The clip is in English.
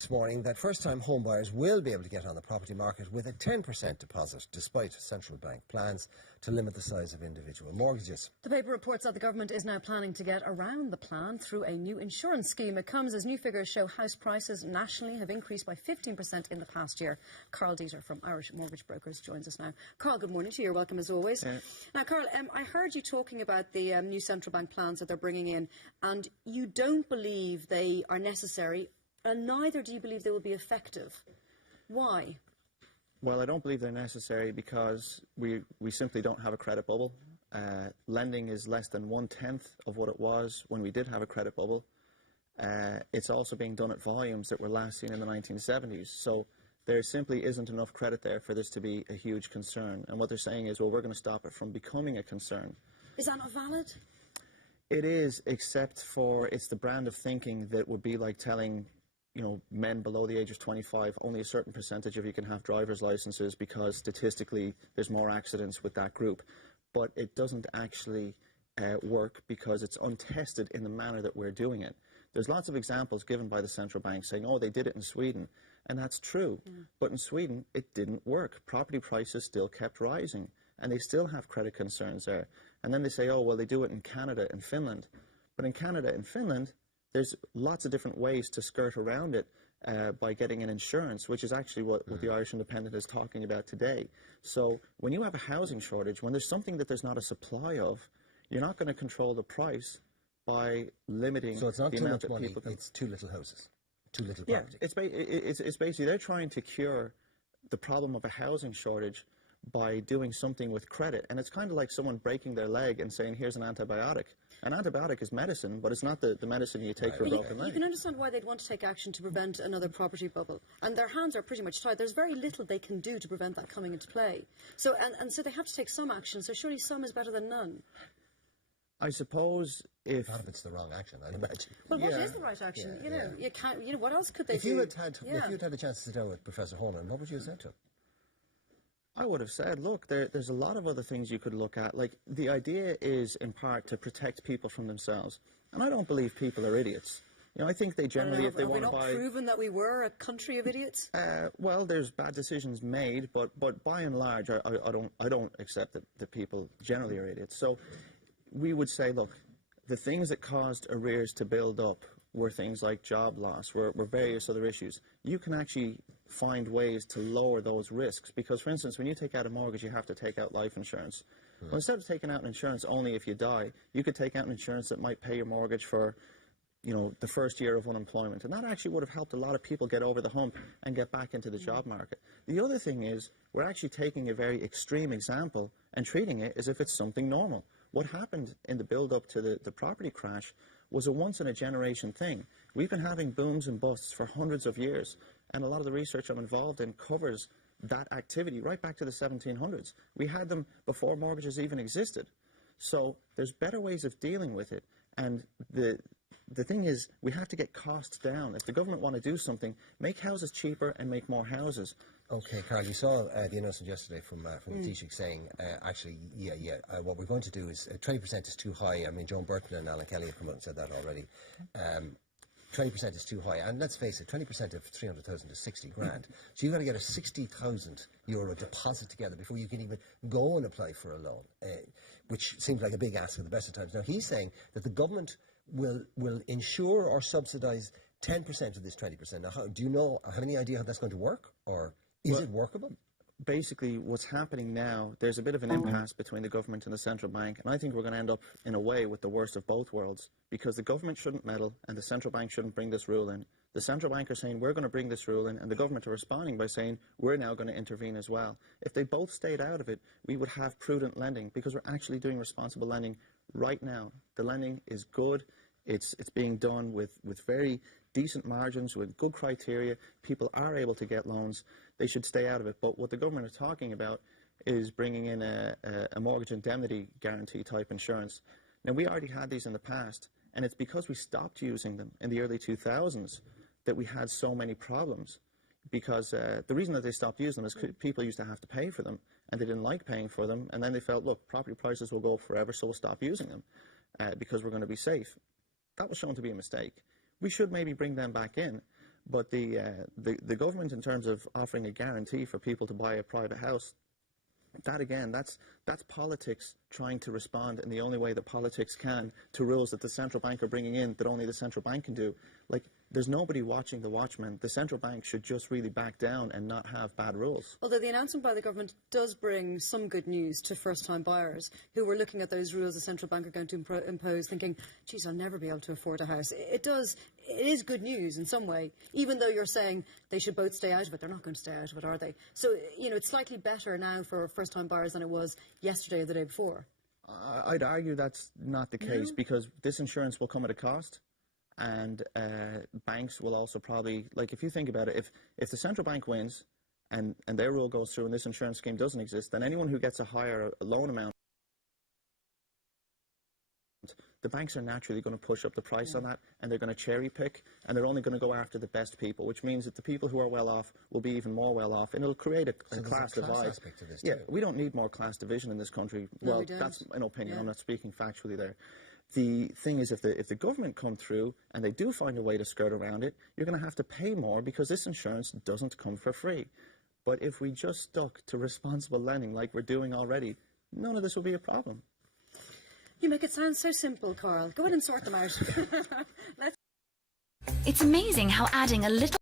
This morning that first-time homebuyers will be able to get on the property market with a 10% deposit, despite central bank plans to limit the size of individual mortgages. The paper reports that the government is now planning to get around the plan through a new insurance scheme. It comes as new figures show house prices nationally have increased by 15% in the past year. Carl Dieter from Irish Mortgage Brokers joins us now. Carl, good morning to you. You're welcome as always. Now, Carl, I heard you talking about the new central bank plans that they're bringing in, and you don't believe they are necessary, and neither do you believe they will be effective. Why? Well, I don't believe they're necessary because we simply don't have a credit bubble. Lending is less than 1/10 of what it was when we did have a credit bubble. It's also being done at volumes that were last seen in the 1970s. So there simply isn't enough credit there for this to be a huge concern. And what they're saying is, well, we're going to stop it from becoming a concern. Is that not valid? It is, except for it's the brand of thinking that would be like telling men below the age of 25, only a certain percentage of you can have driver's licenses because statistically there's more accidents with that group. But it doesn't actually work because it's untested in the manner that we're doing it. There's lots of examples given by the central bank saying, oh, they did it in Sweden. And that's true. But in Sweden, it didn't work. Property prices still kept rising. And they still have credit concerns there. And then they say, oh, well, they do it in Canada and Finland. But in Canada and Finland, there's lots of different ways to skirt around it by getting an insurance, which is actually what the Irish Independent is talking about today. So when you have a housing shortage, when there's something that there's not a supply of, you're not going to control the price by limiting so it's not the too amount much that money, people can... It's too little houses, too little property. Yeah, it's basically they're trying to cure the problem of a housing shortage by doing something with credit. And it's kind of like someone breaking their leg and saying, here's an antibiotic. An antibiotic is medicine, but it's not the medicine you take for a broken leg. You can understand why they'd want to take action to prevent another property bubble. And their hands are pretty much tied. There's very little they can do to prevent that coming into play. So, and so they have to take some action. So surely some is better than none. I suppose if... Not if it's the wrong action, I'd imagine. Well, what is the right action? You can't, what else could they if do? You had had a chance to sit down with Professor Honan, what would you have said to him? I would have said, look, there's a lot of other things you could look at. Like, the idea is, in part, to protect people from themselves. And I don't believe people are idiots. I think they generally, if they want to buy... Have we not proven that we were a country of idiots? Well, there's bad decisions made, but by and large, I don't accept that people generally are idiots. So we would say, look, the things that caused arrears to build up were things like job loss, were various other issues. You can actually find ways to lower those risks because, for instance, when you take out a mortgage, you have to take out life insurance. Well, instead of taking out an insurance only if you die, you could take out an insurance that might pay your mortgage for, the first year of unemployment. And that actually would have helped a lot of people get over the hump and get back into the job market. The other thing is we're actually taking a very extreme example and treating it as if it's something normal. What happened in the build-up to the property crash was a once-in-a-generation thing. We've been having booms and busts for hundreds of years, and a lot of the research I'm involved in covers that activity right back to the 1700s. We had them before mortgages even existed. So there's better ways of dealing with it, and the thing is, we have to get costs down. If the government want to do something, make houses cheaper and make more houses. Okay, Carl, you saw the announcement yesterday from the Taoiseach saying, what we're going to do is 20% is too high. I mean, Joan Burton and Alan Kelly have come out and said that already. 20% is too high. And let's face it, 20% of 300,000 is 60 grand. So you've got to get a 60,000 euro deposit together before you can even go and apply for a loan, which seems like a big ask at the best of times. Now, he's saying that the government will insure or subsidise 10% of this 20%. Now, do you have any idea how that's going to work? Or is it workable? Basically, what's happening now, there's a bit of an impasse between the government and the central bank, and I think we're going to end up, in a way, with the worst of both worlds, because the government shouldn't meddle and the central bank shouldn't bring this rule in. The central bank are saying, we're going to bring this rule in, and the government are responding by saying, we're now going to intervene as well. If they both stayed out of it, we would have prudent lending, because we're actually doing responsible lending right now. The lending is good. It's being done with very decent margins, with good criteria. People are able to get loans. They should stay out of it. But what the government are talking about is bringing in a mortgage indemnity guarantee type insurance. Now, we already had these in the past, and it's because we stopped using them in the early 2000s that we had so many problems. Because the reason that they stopped using them is people used to have to pay for them, and they didn't like paying for them, and then they felt, look, property prices will go up forever, so we'll stop using them because we're going to be safe. That was shown to be a mistake. We should maybe bring them back in, But the government, in terms of offering a guarantee for people to buy a private house, that again, that's politics trying to respond in the only way that politics can to rules that the central bank are bringing in that only the central bank can do. Like, there's nobody watching the watchmen. The central bank should just really back down and not have bad rules. Although the announcement by the government does bring some good news to first-time buyers who were looking at those rules the central bank are going to impose, thinking, geez, I'll never be able to afford a house. It is good news in some way, even though you're saying they should both stay out of it. They're not going to stay out of it, are they? So, you know, it's slightly better now for first-time buyers than it was yesterday or the day before. I'd argue that's not the case, because this insurance will come at a cost. And banks will also probably, like, if you think about it, if the central bank wins and their rule goes through and this insurance scheme doesn't exist, then anyone who gets a higher loan amount, the banks are naturally going to push up the price on that, and they're going to cherry pick, and they're only going to go after the best people, which means that the people who are well off will be even more well off, and it'll create a class divide. Aspect to this Yeah, too. we don't need more class division in this country. No, Well, we don't. that's an opinion. Yeah. I'm not speaking factually there. The thing is, if the government come through and they do find a way to skirt around it, you're going to have to pay more because this insurance doesn't come for free. But if we just stuck to responsible lending like we're doing already, none of this will be a problem. You make it sound so simple, Carl. Go in and sort them out. It's amazing how adding a little